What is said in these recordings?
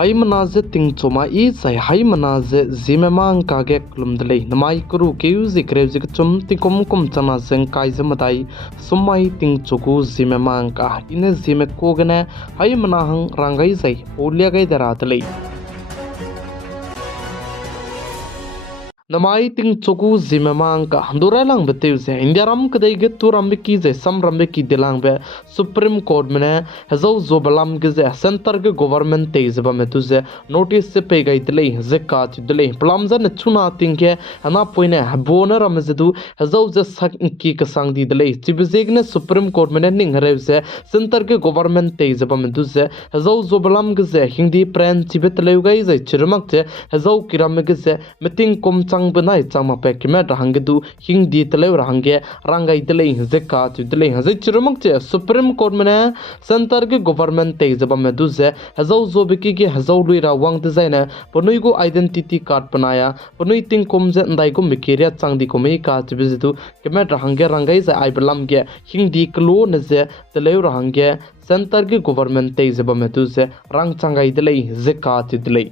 hai manaze ting choma I sai hai manaze Zeme mang ka ge klum dele namai kuru keu zik rev zik chum ti kom chana zeng kai zamadai sumai ting choku Zeme mang ka ine Zeme ko gane hai manahang rangai zai olia gai dara dele namai ting choku Zeme mang ka durai lang beteu se India ram kadai ge turam be ki ze sam ram be ki dilang be Supreme Court mene hazo zo balam ge ze center ge government te ze ba me tu ze notice se pe gai dele ze ka ti dele plam za na chuna ting ke ana poine bona ram ze du hazo ze sak ki ka sang di dele ti be ze ne Supreme Court mene ning rev ze center ge government te ze ba me tu ze hazo zo balam ge ze hindi pran ti be tele gai ze chirmak te hazo kiram ge ze meeting kom benai chama pe kemet hange du hindi tele range rangai tele zeka tu tele haze chirumok che Supreme Court mene center ge government te jaba me du ze hazo zo biki ge hazo lui ra wang design ponui go identity card banaya ponui ting kom je ndai go mikeria changdi ko mei ka tu bizu kemet range rangai ze ai belam ge hindi klo ne ze tele range center ge government te jaba me du ze rang changai tele zeka tu tele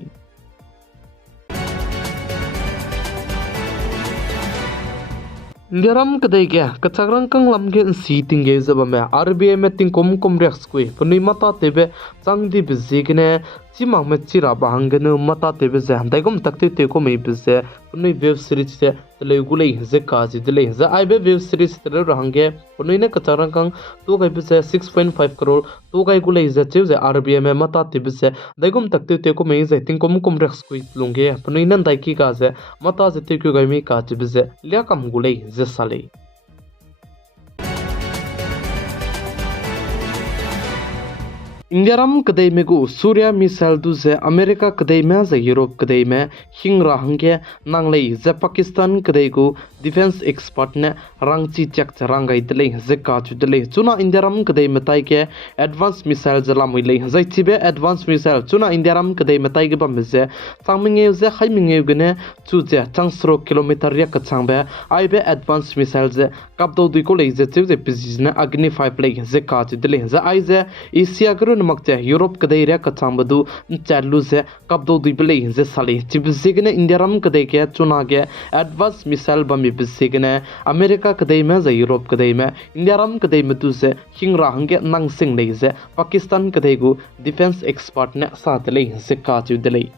Ndiram kadai ke kachagrang kang lam ge si tinge zaba me RBI me ting kom rex kui punui mata tebe changdi bizigne chimang me chira bahangenu mata tebe ze handai gom takte te ko me bize punui web series se telegulei ze kaji dile za aibe web series tere rahange punui ne kachagrang kang to gai bize 6.5 crore to gai gulei ze che ze RBI me mata tebe ze dai gom takte te ko me ze ting kom rex kui lungge punui nan dai ki ka ze mata ze te ko gai me ka tebe ze lia kam gulei ze sale India ram kadai me gu Surya missile du ze America kadai me ze Europe kadai me hing rahange nanglei ze Pakistan kadai gu defense expert ne rangchi chak rangai dele ze ka chu dele chuna India ram kadai me tai ke advanced missile zala muile zai chibe advanced missile chuna India ram kadai me tai ge bam ze changminge ze khaiming gene chu je changsro kilometer ya ka changbe aibe advanced missile ze kapdo du ko le ze che ze pizna agni 5 le ze ka chu dele ze ai ze Asia gru makte Europe kadai re ka chambadu chalu se kapdo du bele ze sale chibsigne India ram kadai ke chuna ge advanced missile bam bisigne America kadai me ze Europe kadai me India ram kadai me tu se hingra hange nang sing nei ze Pakistan kadai gu defense expert ne sa dele ze ka chu dele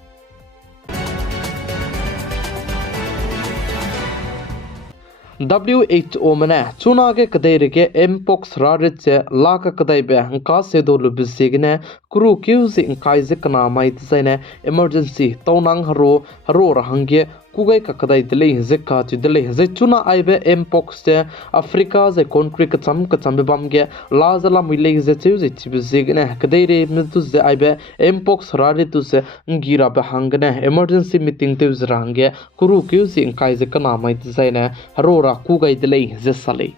WHO mane chuna ge kadai rege mpox rarit che laka kadai be ka se do lu bisigne kru kyu si kai ze kana mai tsaine emergency tonang haro rahange kugai ka kadai dele ze ka ti dele ze chuna aibe mpox che Africa ze country ka cham be bam ge la zala mile ze chu ze chibigne kadai re mitu ze aibe mpox rarit tu se ngira be hangne emergency meeting te zrange kru kyu si kai ze kana mai tsaine haro kugai dele ze sale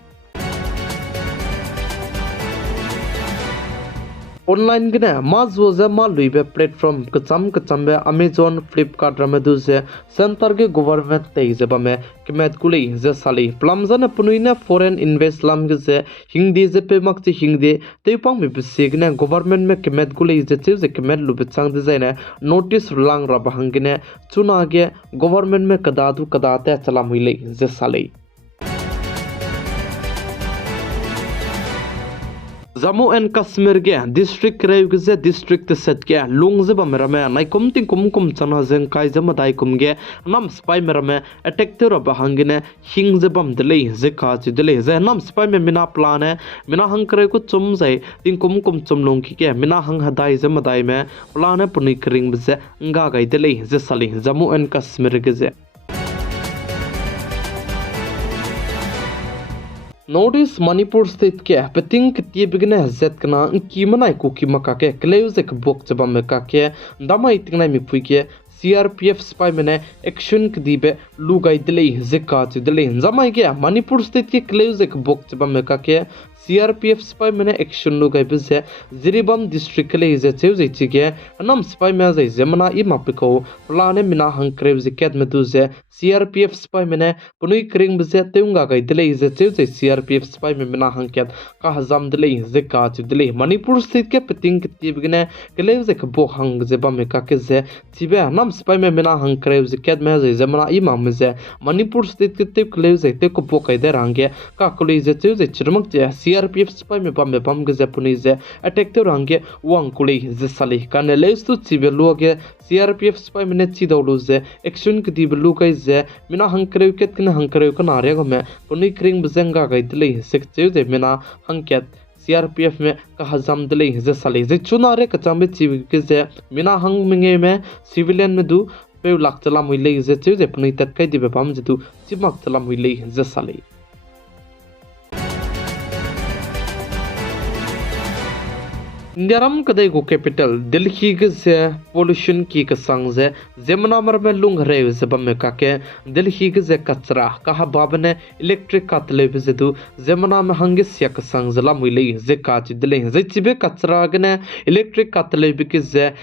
online gane mazwo ze ma luibe platform kacham be Amazon Flipkart ramadu ze center ge government te ze ba me kemet kulei ze sali plamzana punuina foreign invest lam ge ze hindi ze pe mak che hindi te pang me bisigne government me kemet kulei ze che ze kemet lu bechang de zaina notice lang ra bahangine chuna ge government me kadadu kadate chala muile ze sali Jammu and Kashmir ge district rev ge district set ge lungze ba merame nai komting kom chana zeng kai jama dai kum ge nam spy merame attack te ro ba hangine hing je bam dele ze ka chi dele ze nam spy me mina plan hai mina hang kare ko chum zai ting kom chum long ki ge mina hang hadai jama dai me plan hai puni kring ze nga gai dele ze sali Jammu and Kashmir ge ze Notice Manipur state ke peting ktie bigne zet kana kimanai ku kimaka ke kleuzek bok chaba me ka ke damai tingnai mi pui ke CRPF spy mene action kdibe lugai dele zeka chu dele zamai ke Manipur state ke kleuzek bok chaba me ka ke CRPF spy mene action lu gai bze Ziribam district le ze cheu ze chige anam spy me ze zemana I mapiko plane mina hankrev ze ket medu ze CRPF spy mene punui kring bze teunga gai dele ze cheu ze CRPF spy me mina hanket ka hazam dele ze ka chu dele Manipur state ke peting tibgne kele ze kbo hang ze ba me ka ke ze tibe anam spy me mina hankrev ze ket me ze zemana I mam ze Manipur state ke te kele ze te ko bo kai de range ka kule ze cheu ze chirmak je CRPF spy me bam ge ze punui ze attack te range wang kule ze sali kan leus tu tibe luage CRPF spy mene chi dawlu ze action ke di blu kai ze mina hankrev ket kin hankrev kan arya go me punui kring bzenga gai dele sek cheu ze mina hanket CRPF में कहा जम दले जे साले जे चुनारे कचामे चिव के जे मिना हंग मिंगे में civilian में दु पे लाख चला मुइले जे चिव जे पनी तक कई दिबे पाम जे दु चिमक चला मुइले जे साले Indiaram kadai go capital Delhi ke se pollution ki kasang ze zemna mar me lung re ze bam ka ke Delhi ke ze kachra kaha babne electric katle be ze du zemna me hangis ya kasang zala muile ze ka chi dele ze chibe kachra gane electric katle be ke ze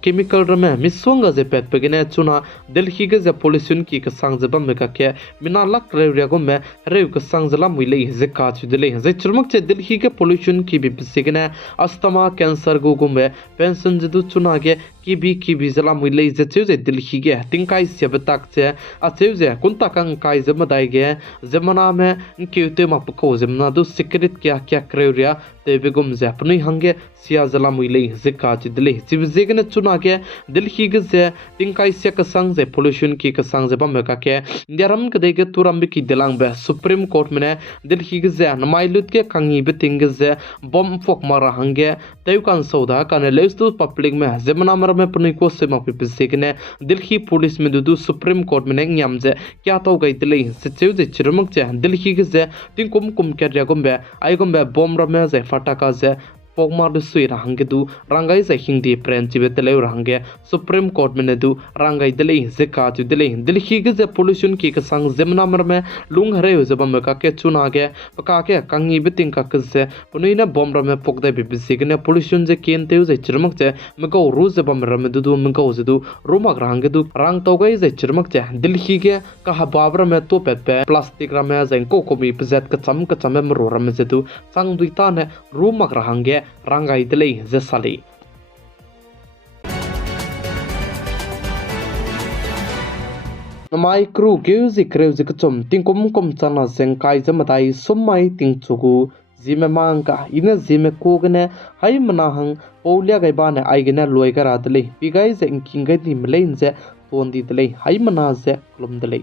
chemical rame miswanga ze pet pe gane chuna Delhi ke ze pollution ki kasang ze bam ka ke mina lak re re go me re kasang zala muile ze ka chi dele ze churmak che Delhi ke pollution ki be se gane astama cancer गुगुमे pension जदु चुनागे की भी जला मुइले जे चेजे दिल्ली गे तिंकाई से बताक से आ चेजे कुंता कंग काई जम दाइगे जमना में क्यूते मपको जमना दु सिक्रेट क्या क्या क्रेरिया ते बेगुम जे अपनी हंगे सिया जला मुइले जे काज दिल्ली जिब जेगने चुनागे दिल्ली गे जे तिंकाई से कसंग जे पोल्यूशन की कसंग जे बम का के इंडियारम के देगे तुरम की दिलांग बे सुप्रीम कोर्ट में दिल्ली गे जे नमाइलुत के कंगी बे तिंग जे बम फोक मारा हंगे तयुकान सौदा काने लेस्तु पब्लिक में जमना मर में पुनी को से मापि पिसेगने दिल्ली पुलिस में दुदु सुप्रीम कोर्ट में न्याम जे क्या तो गई दिल्ली से चेउ जे चिरमक जे दिल्ली के जे तिंग कुम के रे गुम बे आई गुम बे बम रमे जे फटाका जे पोगमार दु सुई रहंगे दु रंगाई से हिंदी प्रेंच बे तले रहंगे सुप्रीम कोर्ट में दु रंगाई दिल्ली जे काज दिल्ली दिल्ली के जे पोल्यूशन की के संग जमना मर में लुंग हरे हो जब में का के चुना के पका के कंगी बे तिंग का के से पुनी ने बम रमे पोक दे बे सिगने पोल्यूशन जे केनते जे चिरमक जे में को रोज जब में रमे दु में को जे दु रोमक रहंगे दु रंग तो गई जे चिरमक जे दिल्ली के कहा बाबर में तो पे प्लास्टिक रमे जे को मी पजेत का चम में रो रमे जे दु संग दुइता ने रोमक रहंगे रंगाई दिल्ली जे साली Namai kru geuzi kreuzi kachom tingkum kum chana zengkai zamadai sommai tingchugu Zeme mangka ina Zeme kogene hai manahang paulia gai bane aigena loiga radle bigai ze inkingai di mlein ze tondi dle hai mana ze klum dle